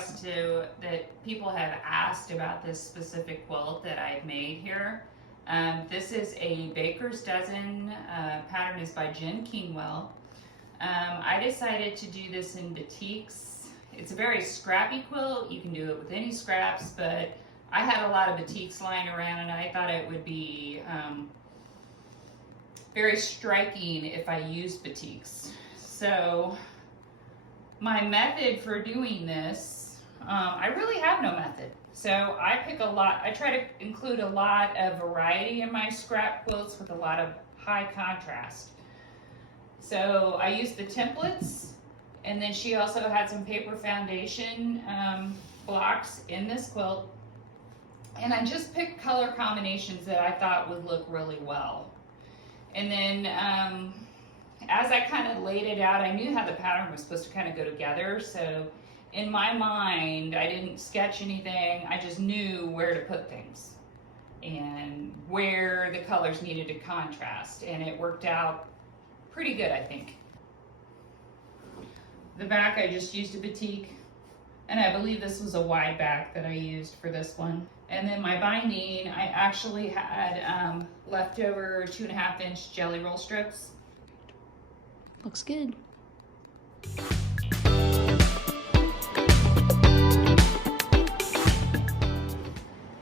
across that people have asked about this specific quilt that I've made here. This is a baker's dozen. Pattern is by Jen Kingwell. I decided to do this in batiks. It's a very scrappy quilt. You can do it with any scraps, but I had a lot of batiks lying around and I thought it would be very striking if I used batiks. So my method for doing this, I really have no method. So I try to include a lot of variety in my scrap quilts with a lot of high contrast. So I used the templates, and then she also had some paper foundation blocks in this quilt. And I just picked color combinations that I thought would look really well. And then as I kind of laid it out, I knew how the pattern was supposed to kind of go together. So in my mind, I didn't sketch anything. I just knew where to put things and where the colors needed to contrast. And it worked out pretty good, I think. The back, I just used a batik. And I believe this was a wide back that I used for this one. And then my binding, I actually had leftover 2.5-inch jelly roll strips. Looks good.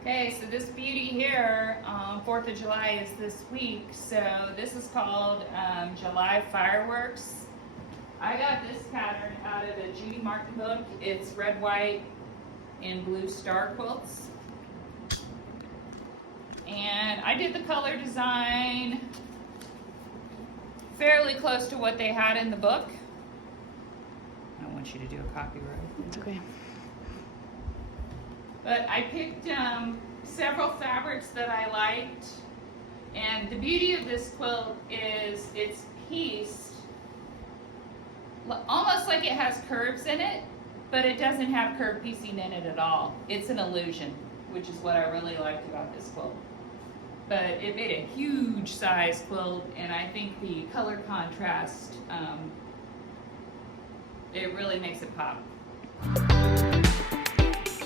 Okay, so this beauty here on 4th of July is this week. So this is called July Fireworks. I got this pattern out of a Judy Martin book. It's red, white, and blue star quilts. And I did the color design fairly close to what they had in the book. I don't want you to do a copyright. It's okay. But I picked several fabrics that I liked. And the beauty of this quilt is it's pieced almost like it has curves in it, but it doesn't have curve piecing in it at all. It's an illusion, which is what I really liked about this quilt. But it made a huge size quilt, and I think the color contrast, it really makes it pop.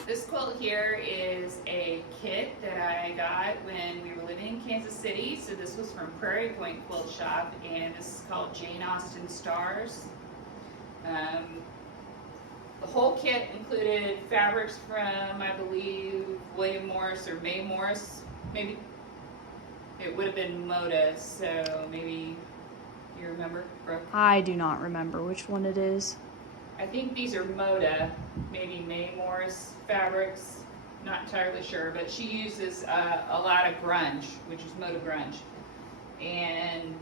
This quilt here is a kit that I got when we were living in Kansas City. So this was from Prairie Point Quilt Shop, and this is called Jane Austen Stars. The whole kit included fabrics from, I believe, William Morris or May Morris, maybe. It would have been Moda, so maybe you remember, Brooke? I do not remember which one it is. I think these are Moda, maybe May Morris fabrics, not entirely sure, but she uses a lot of grunge, which is Moda grunge. And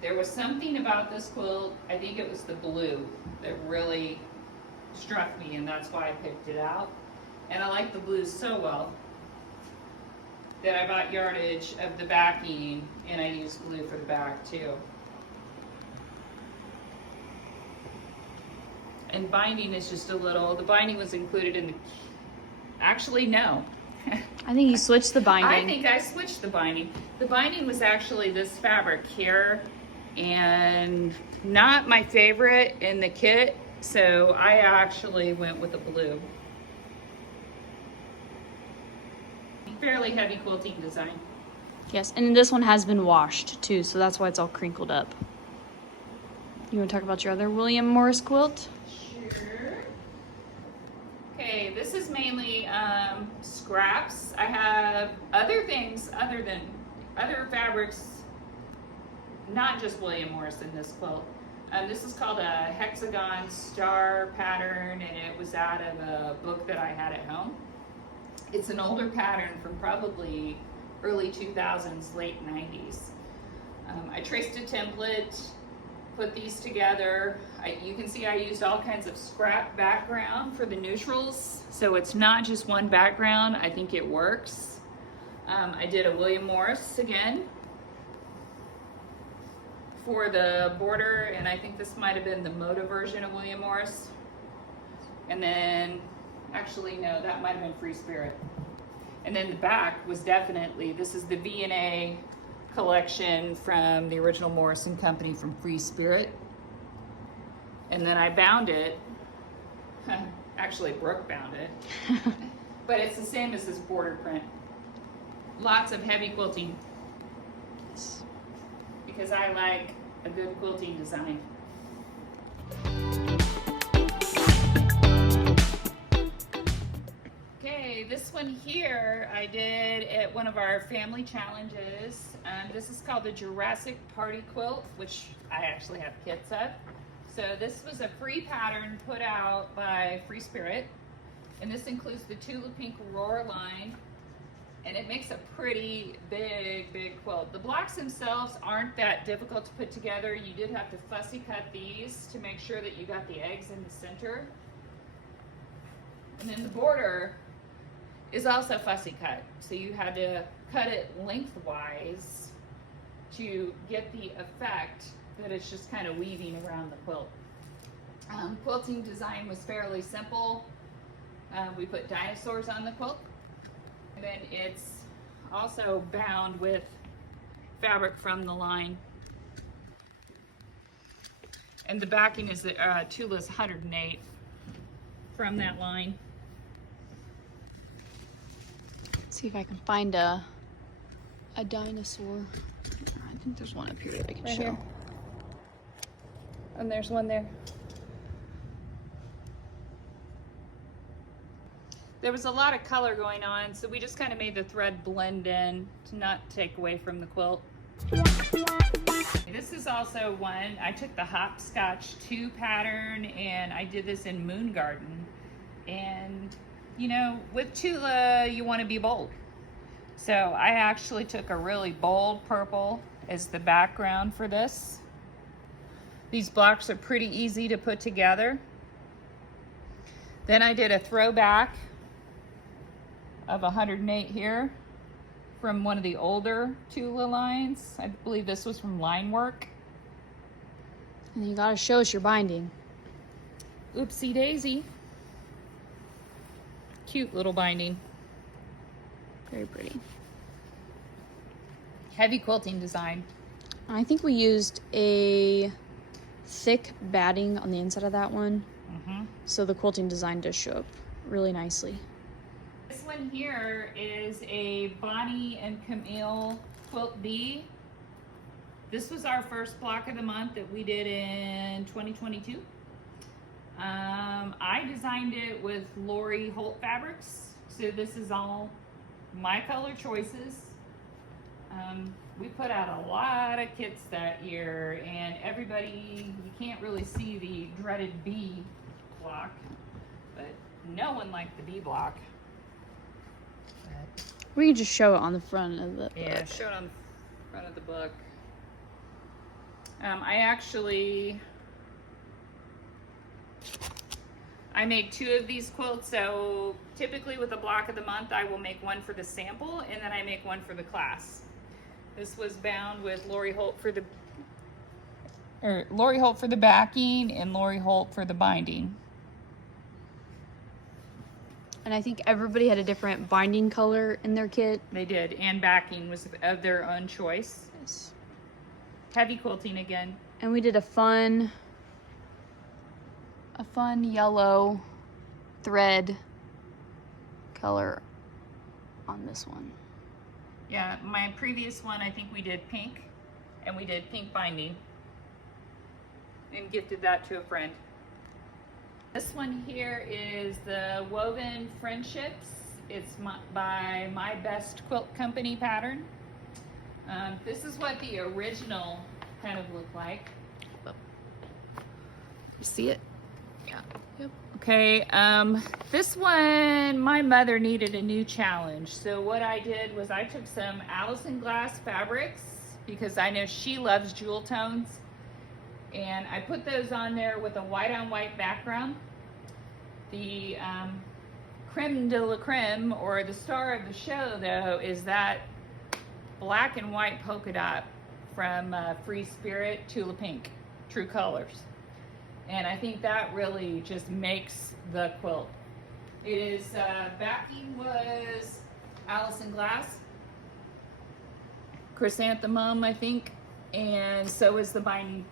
there was something about this quilt, I think it was the blue, that really struck me, and that's why I picked it out. And I like the blues so well that I bought yardage of the backing, and I used blue for the back too. And binding is just a little, the binding was included in the, actually no. I think you switched the binding. I think I switched the binding. The binding was actually this fabric here, and not my favorite in the kit, so I actually went with the blue. Fairly heavy quilting design. Yes, and this one has been washed too, so that's why it's all crinkled up. You want to talk about your other William Morris quilt? Sure. Okay, this is mainly scraps. I have other things other fabrics, not just William Morris in this quilt. This is called a hexagon star pattern, and it was out of a book that I had at home. It's an older pattern from probably early 2000s, late 90s. I traced a template, put these together. You can see I used all kinds of scrap background for the neutrals, so it's not just one background. I think it works. I did a William Morris again for the border, and I think this might have been the Moda version of William Morris. And then, actually no, that might have been Free Spirit. And then the back was definitely, this is the V&A collection from the original Morrison Company from Free Spirit. And then I bound it Actually, Brooke bound it. But it's the same as this border print. Lots of heavy quilting. Because I like a good quilting design. Okay, this one here I did at one of our family challenges. This is called the Jurassic Party Quilt, which I actually have kits of. So this was a free pattern put out by Free Spirit. And this includes the Tula Pink Aurora line. And it makes a pretty big quilt. The blocks themselves aren't that difficult to put together. You did have to fussy cut these to make sure that you got the eggs in the center. And then the border is also fussy cut. So you had to cut it lengthwise to get the effect that it's just kind of weaving around the quilt. Quilting design was fairly simple. We put dinosaurs on the quilt. And then it's also bound with fabric from the line. And the backing is the Tula's 108 from that line. Let's see if I can find a dinosaur. I think there's one up here that I can show. Here. And there's one there. There was a lot of color going on, so we just kind of made the thread blend in to not take away from the quilt. This is also one, I took the Hopscotch 2 pattern and I did this in Moon Garden. And you know, with Tula, you want to be bold. So I actually took a really bold purple as the background for this. These blocks are pretty easy to put together. Then I did a throwback of 108 here from one of the older Tula lines. I believe this was from Line Work. And you gotta show us your binding. Oopsie daisy. Cute little binding. Very pretty. Heavy quilting design. I think we used a thick batting on the inside of that one. So the quilting design does show up really nicely. This one here is a Bonnie and Camille Quilt B. This was our first block of the month that we did in 2022. I designed it with Lori Holt fabrics. So this is all my color choices. We put out a lot of kits that year and everybody, you can't really see the dreaded B block, but no one liked the B block. We can just show it on the front of the book. Yeah, show it on the front of the book. I made 2 of these quilts, so typically with a block of the month I will make one for the sample and then I make one for the class. This was bound with Lori Holt for the backing and Lori Holt for the binding. And I think everybody had a different binding color in their kit. They did, and backing was of their own choice. Yes. Heavy quilting again. And we did a fun yellow thread color on this one. Yeah, my previous one, I think we did pink, and we did pink binding, and gifted that to a friend. This one here is the Woven Friendships. It's by My Best Quilt Company pattern. This is what the original kind of looked like. You see it? Yeah. Yep. Okay, this one, my mother needed a new challenge. So what I did was I took some Allison Glass fabrics because I know she loves jewel tones. And I put those on there with a white on white background. The creme de la creme, or the star of the show though, is that black and white polka dot from Free Spirit Tula Pink, True Colors. And I think that really just makes the quilt. It is, backing was Allison Glass, Chrysanthemum, I think, and so is the binding.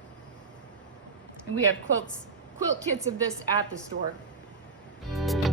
And we have quilt kits of this at the store. it.